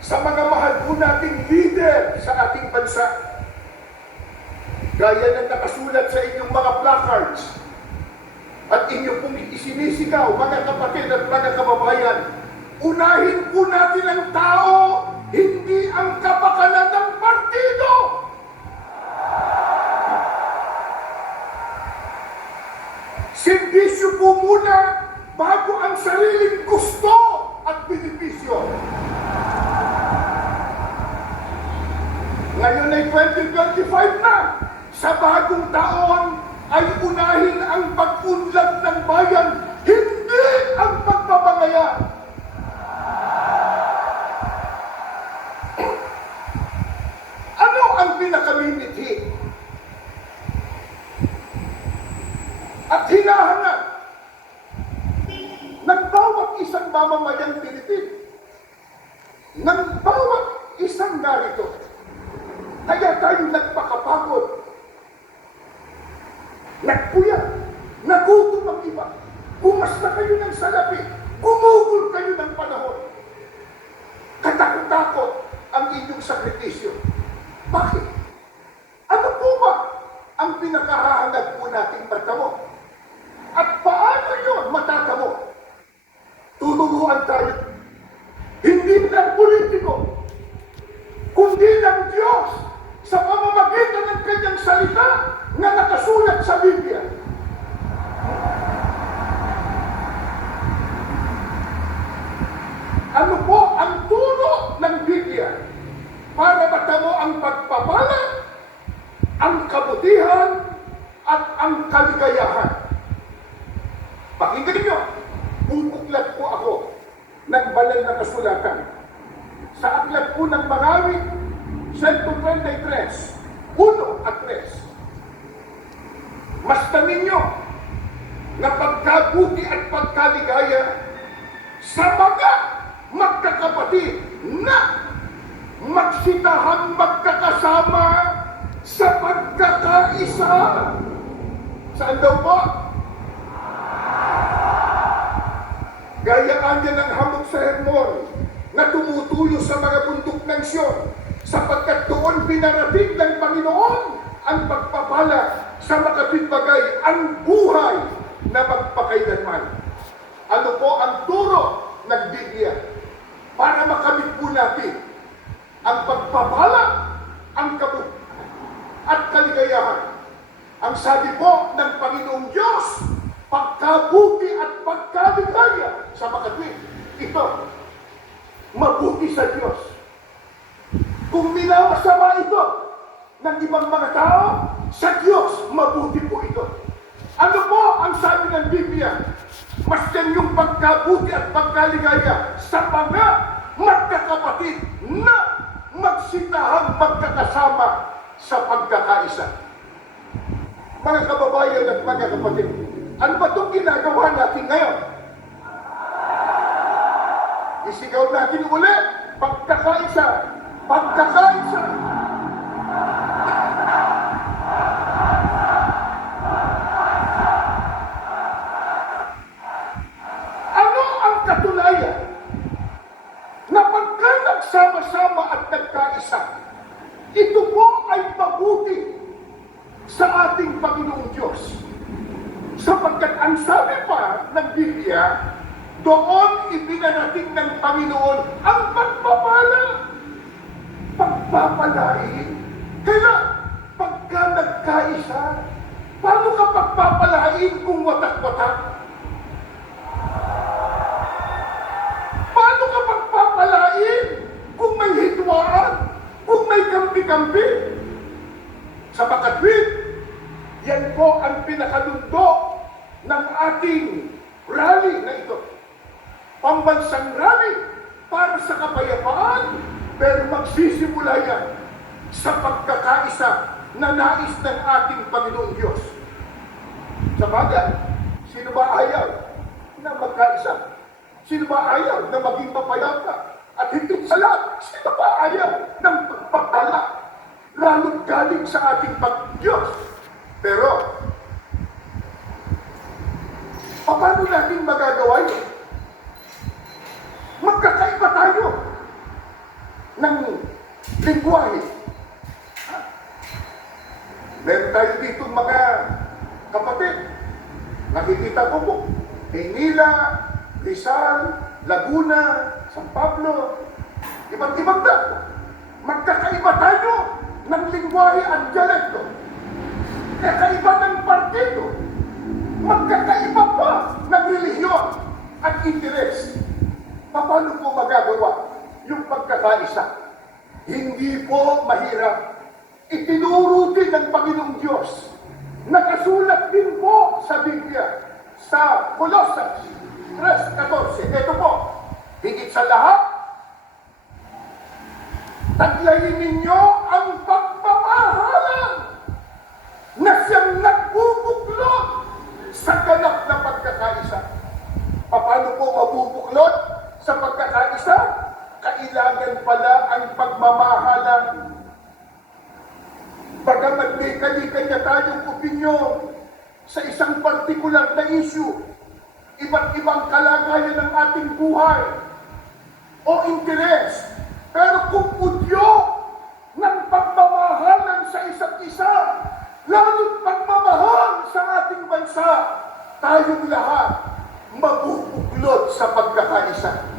sa mga mahal po nating leader sa ating bansa. Gaya ng nakasulat sa inyong mga placards at inyo pong isinisigaw, mga kapatid at mga kababayan, unahin po natin ang tao, hindi ang kapakanan ng partido. Serbisyo po muna bago ang sariling gusto at benepisyo. Ngayon ay 2025 na. Sa bagong taon ay unahin ang pag-unlad ng bayan, hindi ang pagpapangaya. Ano ang pinakamimithi at hinahangad ng bawat isang mamamayang Pilipino, ng bawat isang narito? Kaya tayo nagpakapagod, nagpuyat, nagutom ang iba, bumasta kayo ng salapi, gumugol kayo ng panahon. Katakot-takot ang inyong sakripisyo. Bakit? Ano po ba ang pinakahahangad po nating matamo? At paano yun matatamo? Tuturuan tayo, hindi ng politiko, kundi ng Diyos sa pamamagitan ng kanyang salita na nakasulat sa Biblia. Ano po ang turo ng Biblia para matamo ang pagpapala, ang kabutihan, at ang kaligayahan? Pakinggan niyo, bubuklat po ako ng banal na kasulatan. Sa aklat po ng Mangawit, 133, 1 at 3. Masdamin niyo na pagkabuti at pagkaligaya sa mga magkakapatid na magsitahang magkakasama sa pagkakaisa. Saan daw po? Gayaan niya ng hamog sa Hermon na tumutulo sa mga bundok ng Sion, sapagkat doon pinarating ng Panginoon ang pagpapala sa makapitbagay, ang buhay na magpakailanman. Ano po ang turo ng Biblia para makamit po natin ang pagpapala, ang kabut at kaligayahan? Ang sabi po ng Panginoong Diyos, pagkabuti at pagkaligaya sa makatwid. Ito, mabuti sa Diyos. Kung minamasama ito ng ibang mga tao, sa Diyos, mabuti po ito. Ano po ang sabi ng Biblia? Masdan yung pagkabuti at pagkaligaya sa mga magkakapatid na magsitahang magkakasama sa pagkakaisa. Mga kababayan at mga kapatid, ano ba itong ginagawa natin ngayon? Isigaw natin ulit, pagkakaisa, pagkakaisa. Ano ang katunayan na pagka nagsama-sama at nagkaisa, ito po ay mabuti sa ating Panginoong Diyos? Sapagkat ang sabi pa ng Biblia, doon ibinarating ng Panginoon ang pagpapala. Pagpapalain. Kaya pagka nagkaisa, paano ka pagpapalain kung watak-watak? Paano ka pagpapalain kung may hitwaan? Kung may kampi-kampi? Sa makatwid, yan po ang pinakalundo ng ating rally na ito. Pambansang rally para sa kapayapaan, pero magsisimula yan sa pagkakaisa na nais ng ating Panginoong Diyos. Sa bagay, sino ba ayaw na magkaisa? Sino ba ayaw na maging mapayapa? At hindi sa lahat, sino ba ayaw ng pagpapala? Lalo't galing sa ating Diyos. Pero, paano natin magagawa yun? Magkakaiba tayo. lingwahe. Meron tayo dito mga kapatid. Nakikita ko po, Maynila, Rizal, Laguna, San Pablo, iba't ibang dato. Magkakaiba tayo ng lingwahe at dialekto. Kakaiba ng partido. Magkakaiba pa ng relihiyon at interes. Paano po magagawa yung pagkakaisa? Hindi po mahirap. Itinuro din ng Panginoong Diyos. Nakasulat din po sa Biblia, sa Colossus 3:14. Ito po, higit sa lahat, taglayin ninyo ang pagmamahalan na siyang nagbubuklod sa ganap na pagkakaisa. Paano po mabubuklod sa pagkakaisa? Kailangan pala ang pagmamahalan. Bagamat may kanya-kanya tayong opinyon sa isang partikular na issue, iba't ibang kalagayan ng ating buhay o interes, pero kung udyo ng pagmamahalan sa isa't isa, lalo't pagmamahal sa ating bansa, tayong lahat mabubuklod sa pagkakaisa.